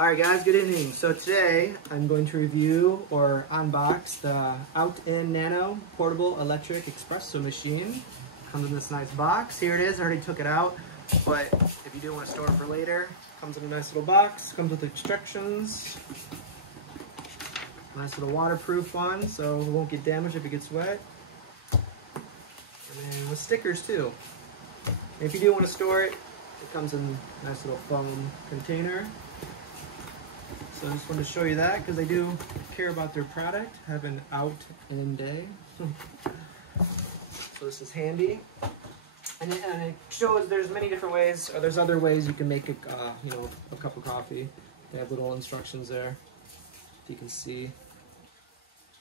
Alright guys, good evening. So today I'm going to review or unbox the Outin Nano portable electric espresso machine. Comes in this nice box. Here it is, I already took it out, but if you do want to store it for later, comes in a nice little box, comes with instructions. Nice little waterproof one, so it won't get damaged if it gets wet. And then with stickers too. And if you do want to store it, it comes in a nice little foam container. So I just wanted to show you that because they do care about their product, have an out-in day. So this is handy. And it shows there's many different ways, or there's other ways you can make a cup of coffee. They have little instructions there, if you can see.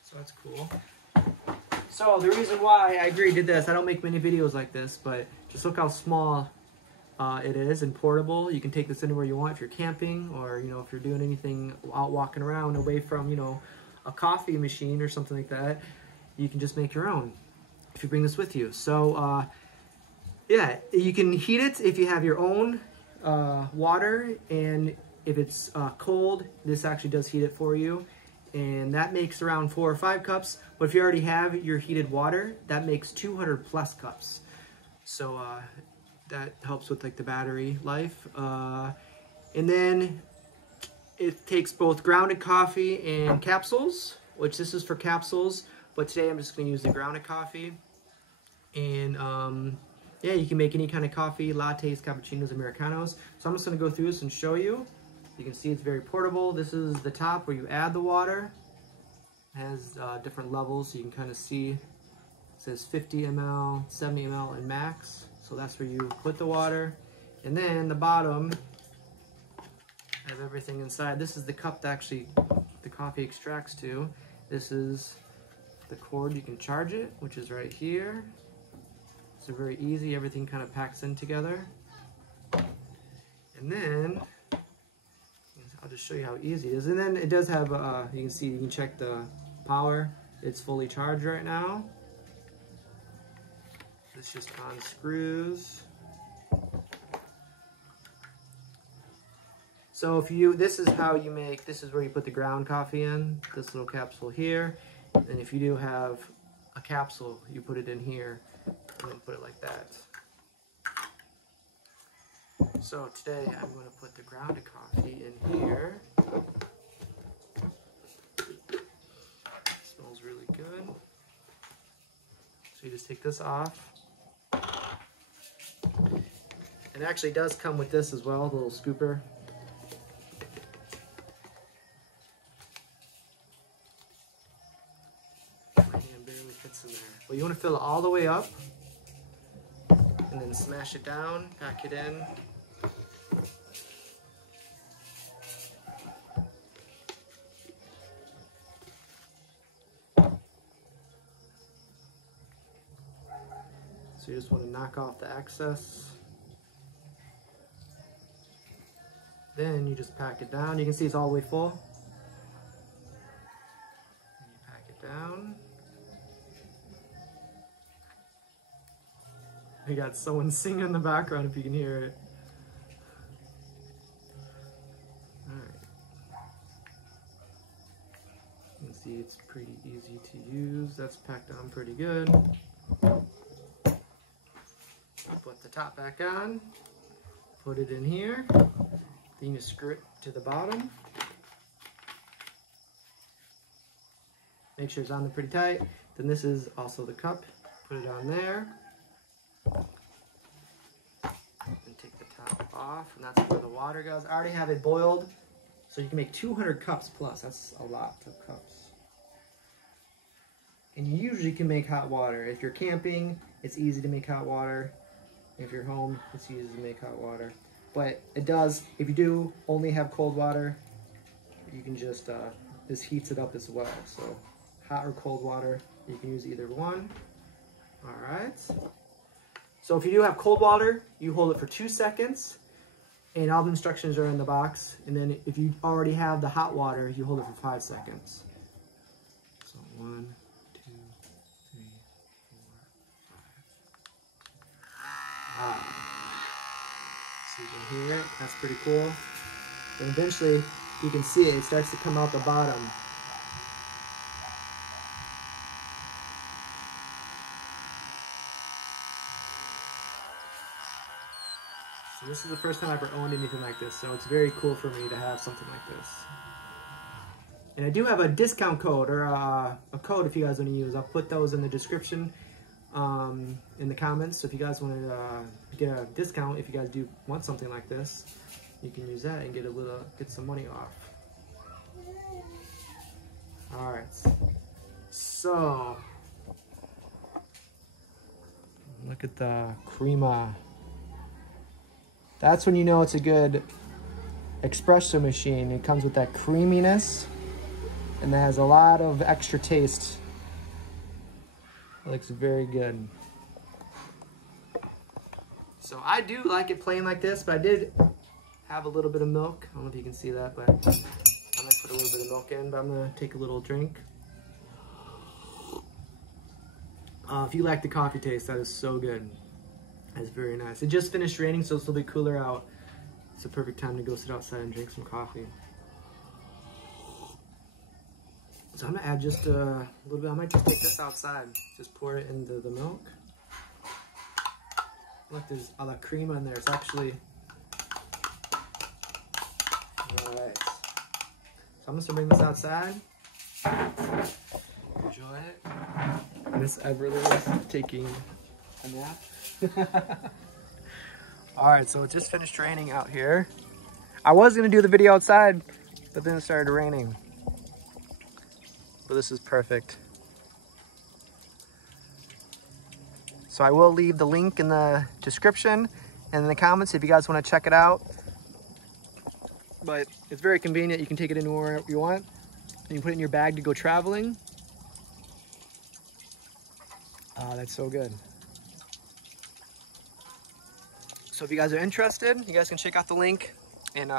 So that's cool. So the reason why I did this, I don't make many videos like this, but just look how small it is and portable. You can take this anywhere you want if you're camping, or if you're doing anything out walking around away from a coffee machine or something like that. You can just make your own if you bring this with you. So yeah, you can heat it if you have your own water, and if it's cold, this actually does heat it for you, and that makes around 4 or 5 cups. But if you already have your heated water, that makes 200 plus cups. So that helps with like the battery life. And then it takes both grounded coffee and capsules, which this is for capsules, but today I'm just going to use the grounded coffee. And yeah, you can make any kind of coffee, lattes, cappuccinos, Americanos. So I'm just going to go through this and show you. You can see it's very portable. This is the top where you add the water. It has different levels, so you can kind of see. It says 50 ml, 70 ml, and max. So that's where you put the water. And then the bottom has everything inside. This is the cup that actually the coffee extracts to. This is the cord you can charge it, which is right here. So very easy, everything kind of packs in together. And then I'll just show you how easy it is. And then it does have, you can see, you can check the power. It's fully charged right now. It's just unscrews. So if this is how you make, this is where you put the ground coffee in, this little capsule here. And if you do have a capsule, you put it in here and then put it like that. So today I'm going to put the grounded coffee in here. It smells really good. So you just take this off. It actually does come with this as well, the little scooper. My hand barely fits in there. Well, you want to fill it all the way up and then smash it down, pack it in. So you just want to knock off the excess. Then you just pack it down. You can see it's all the way full. And you pack it down. We got someone singing in the background if you can hear it. Alright. You can see it's pretty easy to use. That's packed on pretty good. Put the top back on. Put it in here. Then you screw it to the bottom. Make sure it's on there pretty tight. Then this is also the cup. Put it on there. And take the top off, and that's where the water goes. I already have it boiled, so you can make 200 cups plus. That's a lot of cups. And you usually can make hot water. If you're camping, it's easy to make hot water. If you're home, it's easy to make hot water. But it does, if you do only have cold water, you can just, this heats it up as well. So hot or cold water, you can use either one. All right. So if you do have cold water, you hold it for 2 seconds, and all the instructions are in the box. And then if you already have the hot water, you hold it for 5 seconds. So 1, 2, 3, 4, 5. So you can hear it. That's pretty cool. Then eventually You can see it starts to come out the bottom. So this is the first time I've ever owned anything like this, so it's very cool for me to have something like this. And I do have a discount code, or a code if you guys want to use. I'll put those in the description, in the comments. So if you guys want to get a discount, if you guys do want something like this, you can use that and get some money off. All right. So look at the crema. That's when you know it's a good espresso machine. It comes with that creaminess, and that has a lot of extra taste. It looks very good. So I do like it plain like this, but I did have a little bit of milk. I don't know if you can see that, but I might put a little bit of milk in, but I'm gonna take a little drink. If you like the coffee taste, that is so good. That's very nice. It just finished raining, so it's a little bit cooler out. It's a perfect time to go sit outside and drink some coffee. So I'm gonna add just a little bit. I might just take this outside. Just pour it into the milk. Look, there's a la crema in there. It's actually... Alright. So I'm just gonna bring this outside. Enjoy it. Miss Everly is taking a nap. Alright, so it just finished raining out here. I was going to do the video outside, but then it started raining. But this is perfect. So I will leave the link in the description and in the comments if you guys want to check it out. But it's very convenient. You can take it anywhere you want. And you put it in your bag to go traveling. Oh, that's so good. So if you guys are interested, you guys can check out the link and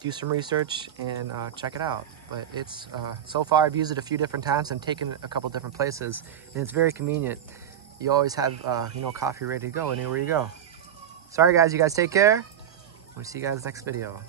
do some research and check it out. But it's, so far I've used it a few different times and taken it a couple different places, and it's very convenient. You always have, you know, coffee ready to go anywhere you go. Sorry guys, you guys take care. We'll see you guys next video.